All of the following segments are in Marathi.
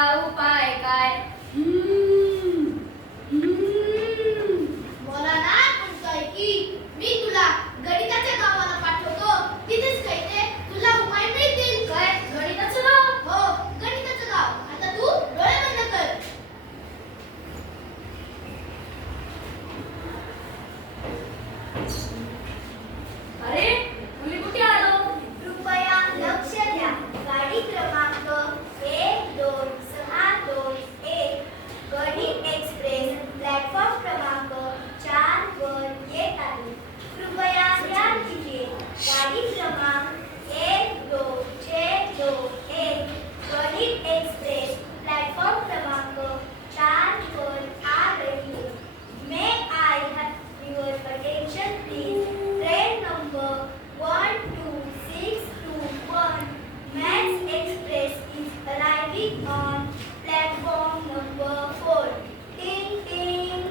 उपाय काय? मला ना म्हणतोय की मी तुला गणिताच्या गावाला पाठवतो. तिथेच काही ते तुला उपाय मिळतील. काय गणिताचं नाव? हो, गणिताचं गाव. आता तू डोळे बंद कर. अरे मी कुठे आलो? कृपया लक्ष द्या. गाडी क्रमांक 12621 गणित एक्सप्रेस प्लॅटफॉर्म क्रमांक 4 वर येत आहे. कृपया ध्यान दीजिए. गाड़ी क्रमांक 12621 गणित एक्सप्रेस प्लेटफॉर्म क्रमांक 4 पर आ रही है. May I have your attention please. Train number 12621 max express is arriving on platform number 4. Ting टिंग.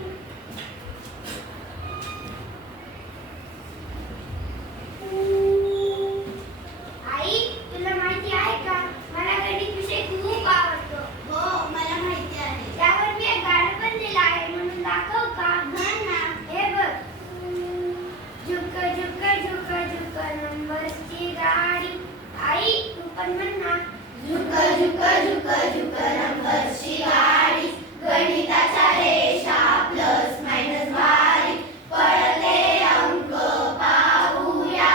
आई, तुला माहिती आहे का, मला गणित विषय खूप आवडतो. हो, मला माहिती आहे. त्यावर मी एक गाणं पण लिहिलं आहे, म्हणून दाखव का? म्हण ना. हे बघ. झुक झुक झुक झुक नंबरची गाडी. आई, तू पण म्हण ना. झुक झुक झुक झुक नंबरची गाडी. गणिताच्या रेषा प्लस मायनस वारी. पडले अंक पाहूया.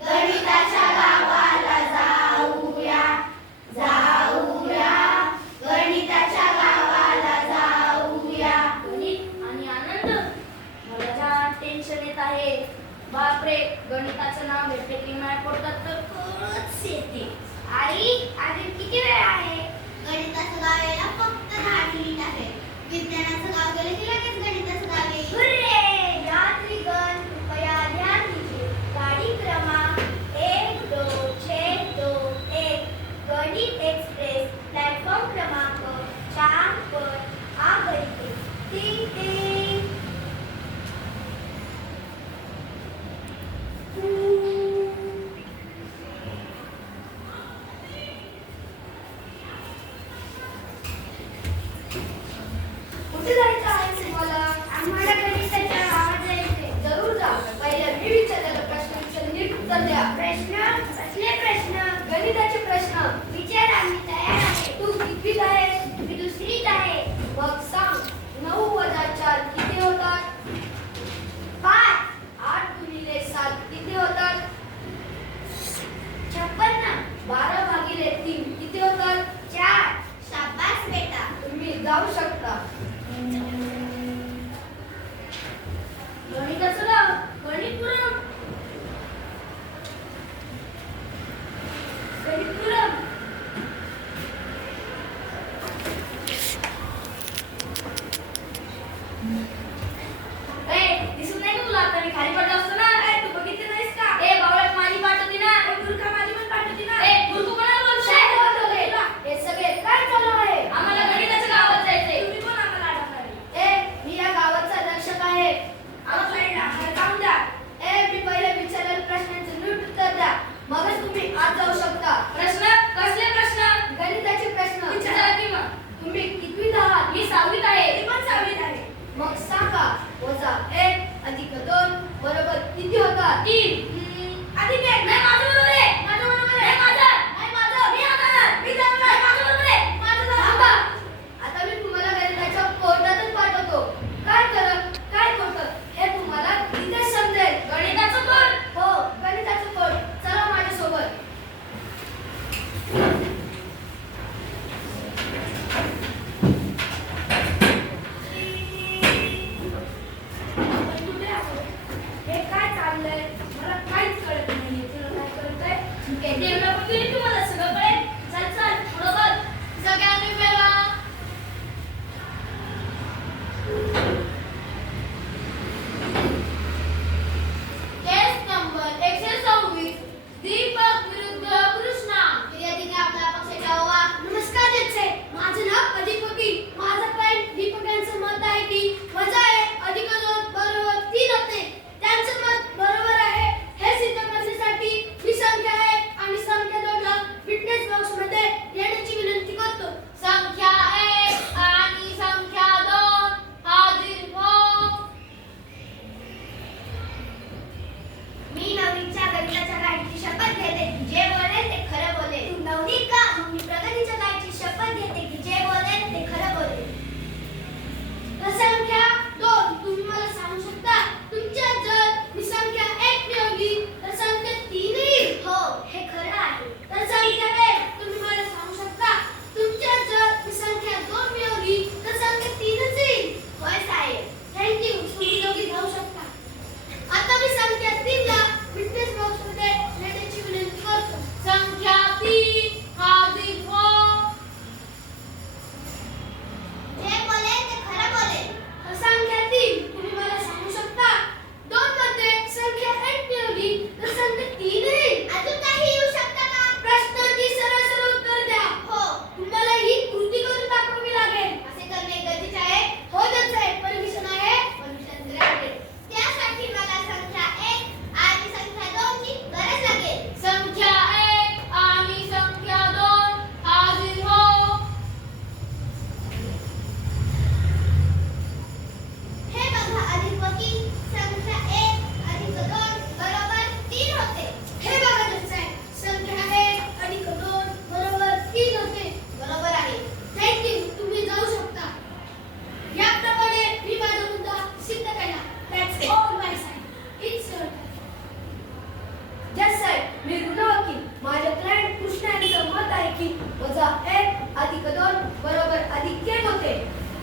गणिताच्या गावाला जाऊया. जाऊया. गणिताच्या गावाला जाऊया. गणित आणि आनंद. मला जाम टेन्शन येत आहे. बापरे, गणिताचं नाव घेतले की माझ्या पोटात तर खरंच येते. आई, अजून किती वेळ आहे? गणिताचं गाव यायला फक्त 10 मिनिट आहे. विज्ञानाचं गाव गेलं की लगेच गणिताचं गाव येईल. हुर्रे! यात्रीगण कृपया ध्यान दीजिए. गाड़ी क्रमांक 12621 गणित एक्सप्रेस प्लेटफॉर्म क्रमांक 4 पर आ गई है. टिंग टिंग. कुठे जायचं आहे तुम्हाला? आम्हाला गणिताच्या गावात जायचंय. जरूर जा. पहिल्या मी विचारलेला प्रश्न विचार, नीट उत्तर द्या. प्रश्न? कसले प्रश्न? गणिताचे प्रश्न. विचार, आम्ही तयार आहे. तू कितवीत आहेस? मी दुसरीत आहे. मग सांग, 9 वजा 4 किती होतात? 5. 8 गुणिले 7 किती होतात? 56. 12 भागिले 3 किती होतात? 4. शाबास बेटा. तुम्ही जाऊ शकता. गणिताचं नाव गणितपुरम. गणितपुरम. ए, दिसत नाही का तुला? आता मी खाली पडलो असतो ना. ए, तू बघितलं नाहीस का? ए, बावळट माझी पाठवती ना. ए, मूर्खा माझी पण पाठवती ना. ए, मूर्ख कोणाला बोलतोय? हे सगळे काय चालू आहे? आम्हाला गणिताच्या गावात जायचंय.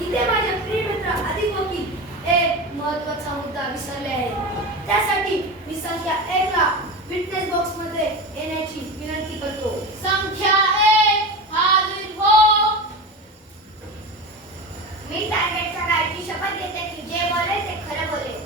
इथे माझे प्रिय मित्र अधिक वकील एक महत्वाचा मुद्दा विसरले आहे. त्यासाठी मी संख्या 1 ला विटनेस बॉक्स मध्ये येण्याची विनंती करतो. संख्या 1 हाजीर हो. मी टार्गेटच्या गाडीची शपथ घेते की जे बोलेल ते खरं बोलेल.